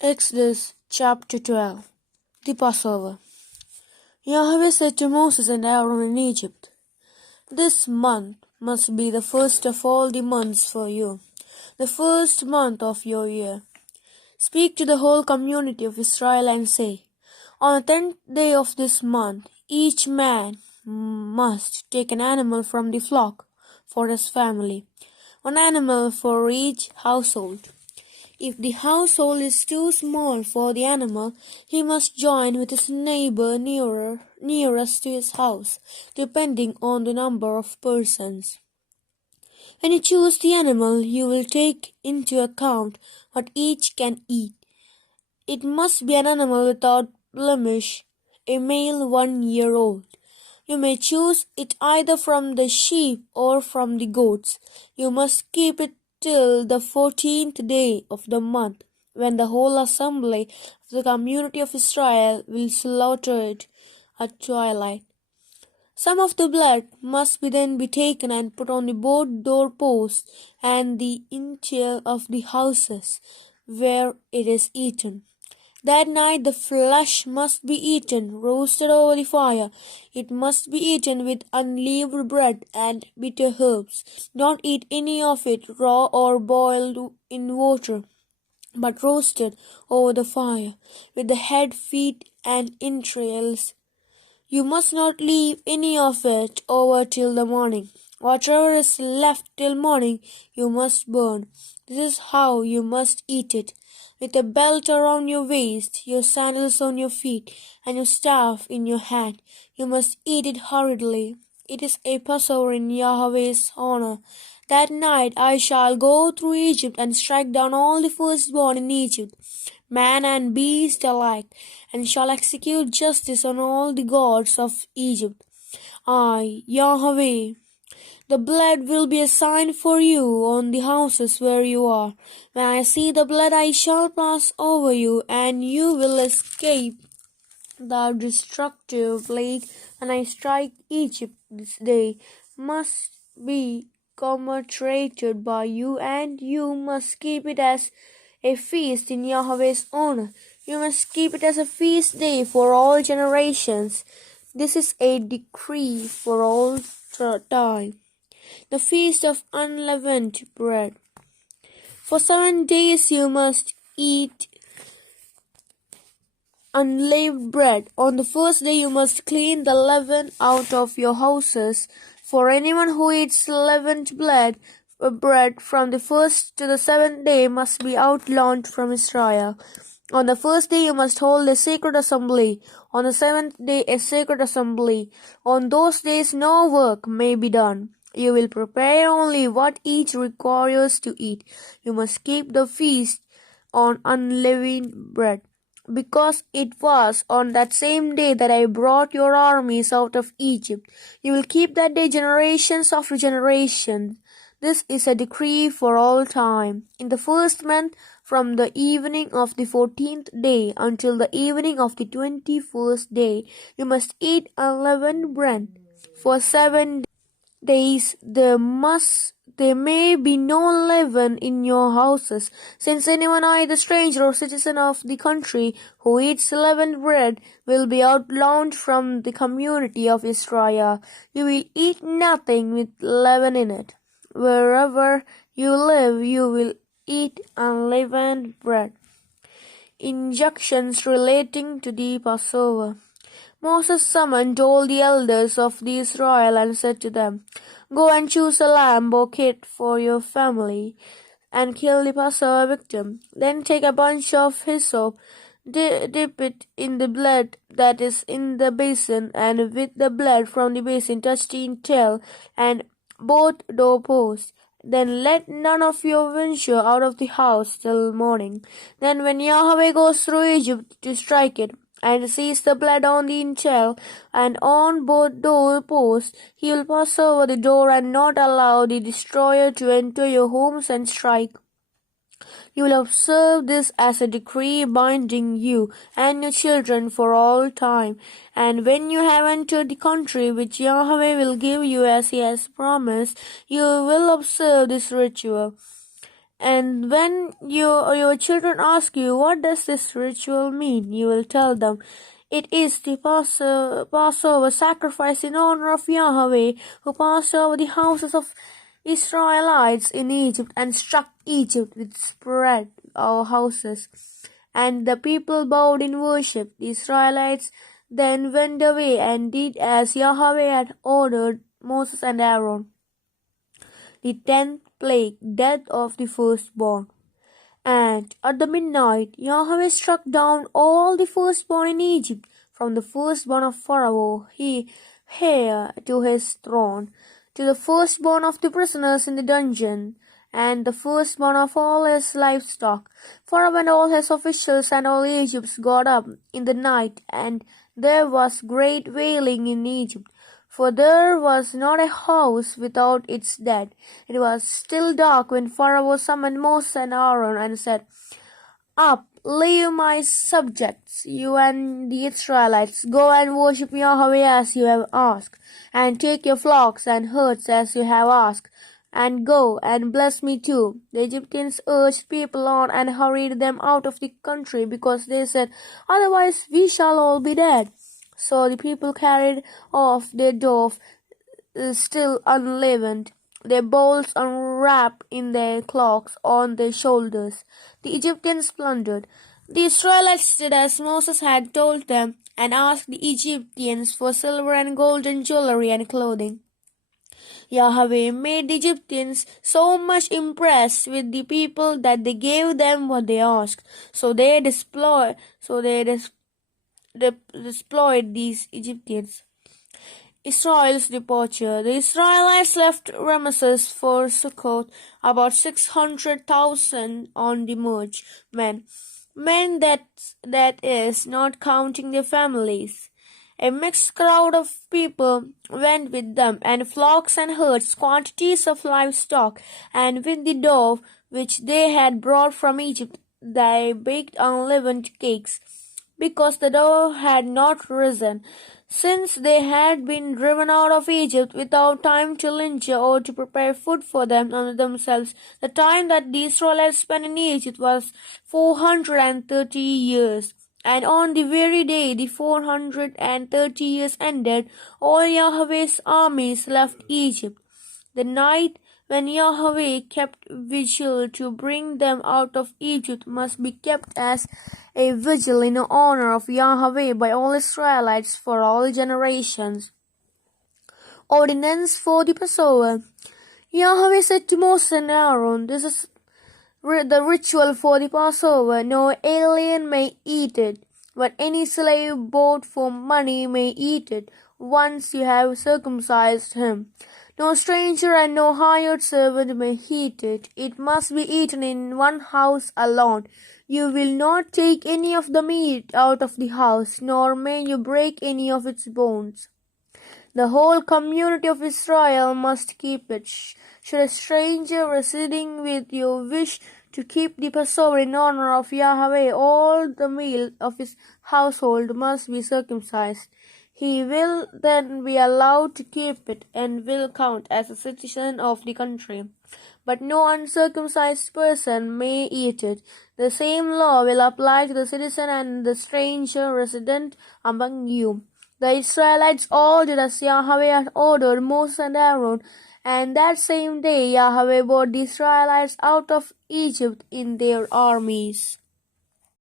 Exodus chapter 12. The Passover. Yahweh said to Moses and Aaron in Egypt, "This month must be the first of all the months for you, the first month of your year. Speak to the whole community of Israel and say, On the 10th day of this month, each man must take an animal from the flock for his family, one animal for each household. If the household is too small for the animal, he must join with his neighbor nearest to his house, depending on the number of persons. When you choose the animal, you will take into account what each can eat. It must be an animal without blemish, a male 1 year old. You may choose it either from the sheep or from the goats. You must keep it till the 14th day of the month, when the whole assembly of the community of Israel will slaughter it at twilight. Some of the blood must then be taken and put on the both doorposts and the lintel of the houses where it is eaten. That night the flesh must be eaten, roasted over the fire. It must be eaten with unleavened bread and bitter herbs. Don't eat any of it raw or boiled in water, but roasted over the fire, with the head, feet, and entrails. You must not leave any of it over till the morning. Whatever is left till morning you must burn. This is how you must eat it, with a belt around your waist, your sandals on your feet, and your staff in your hand. You must eat it hurriedly. It is a Passover in Yahweh's honor. That night I shall go through Egypt and strike down all the firstborn in Egypt, man and beast alike, and shall execute justice on all the gods of Egypt. I, Yahweh. The blood will be a sign for you on the houses where you are. When I see the blood, I shall pass over you, and you will escape the destructive plague. When I strike Egypt this day, must be commemorated by you, and you must keep it as a feast in Yahweh's honor. You must keep it as a feast day for all generations. This is a decree for all time. The Feast of Unleavened Bread. For 7 days you must eat unleavened bread. On the first day you must clean the leaven out of your houses. For anyone who eats leavened bread from the first to the 7th day must be outlawed from Israel. On the first day you must hold a sacred assembly. On the 7th day a sacred assembly. On those days no work may be done. You will prepare only what each requires to eat. You must keep the feast on unleavened bread, because it was on that same day that I brought your armies out of Egypt. You will keep that day generations after generations. This is a decree for all time. In the first month, from the evening of the 14th day until the evening of the 21st day, you must eat unleavened bread. For 7 days there may be no leaven in your houses, since anyone, either stranger or citizen of the country, who eats leavened bread will be outlawed from the community of Israel. You will eat nothing with leaven in it. Wherever you live, you will eat unleavened bread. Injunctions relating to the Passover. Moses summoned all the elders of the Israel and said to them, Go and choose a lamb or kid for your family, and kill the Passover victim. Then take a bunch of hyssop, dip it in the blood that is in the basin, and with the blood from the basin touch the lintel and both doorposts. Then let none of you venture out of the house till morning. Then when Yahweh goes through Egypt to strike it, and sees the blood on the lintel and on both doorposts, he will pass over the door and not allow the destroyer to enter your homes and strike. You will observe this as a decree binding you and your children for all time. And when you have entered the country which Yahweh will give you as he has promised, you will observe this ritual. And when your children ask you, what does this ritual mean? You will tell them, it is the Passover sacrifice in honor of Yahweh, who passed over the houses of Israelites in Egypt and struck Egypt with spread our houses. And the people bowed in worship. The Israelites then went away and did as Yahweh had ordered Moses and Aaron. The 10th plague, death of the firstborn. And at the midnight, Yahweh struck down all the firstborn in Egypt, from the firstborn of Pharaoh, heir to his throne, to the firstborn of the prisoners in the dungeon, and the firstborn of all his livestock. Pharaoh and all his officials and all Egypt got up in the night, and there was great wailing in Egypt. For there was not a house without its dead. It was still dark when Pharaoh summoned Moses and Aaron and said, Up, leave my subjects, you and the Israelites. Go and worship Yahweh as you have asked, and take your flocks and herds as you have asked, and go and bless me too. The Egyptians urged people on and hurried them out of the country, because they said, Otherwise we shall all be dead. So the people carried off their dough still unleavened, their bowls unwrapped in their cloaks on their shoulders. The Egyptians plundered. The Israelites did as Moses had told them, and asked the Egyptians for silver and gold and jewelry and clothing. Yahweh made the Egyptians so much impressed with the people that they gave them what they asked. So they deployed these Egyptians. Israel's departure. The Israelites left Ramesses for Succoth, about 600,000 on the march, men that is, not counting their families. A mixed crowd of people went with them, and flocks and herds, quantities of livestock, and with the dough which they had brought from Egypt, they baked unleavened cakes, because the dough had not risen, since they had been driven out of Egypt without time to linger or to prepare food for themselves. The time that the Israelites spent in Egypt was 430 years. And on the very day the 430 years ended, all Yahweh's armies left Egypt. The night when Yahweh kept vigil to bring them out of Egypt must be kept as a vigil in honor of Yahweh by all Israelites for all generations. Ordinance for the Passover. Yahweh said to Moses and Aaron, This is the ritual for the Passover. No alien may eat it, but any slave bought for money may eat it, once you have circumcised him. No stranger and no hired servant may eat it. It must be eaten in one house alone. You will not take any of the meat out of the house, nor may you break any of its bones. The whole community of Israel must keep it. Should a stranger residing with you wish to keep the Passover in honor of Yahweh, all the male of his household must be circumcised. He will then be allowed to keep it, and will count as a citizen of the country. But no uncircumcised person may eat it. The same law will apply to the citizen and the stranger resident among you. The Israelites all did as Yahweh had ordered Moses and Aaron, and that same day Yahweh brought the Israelites out of Egypt in their armies.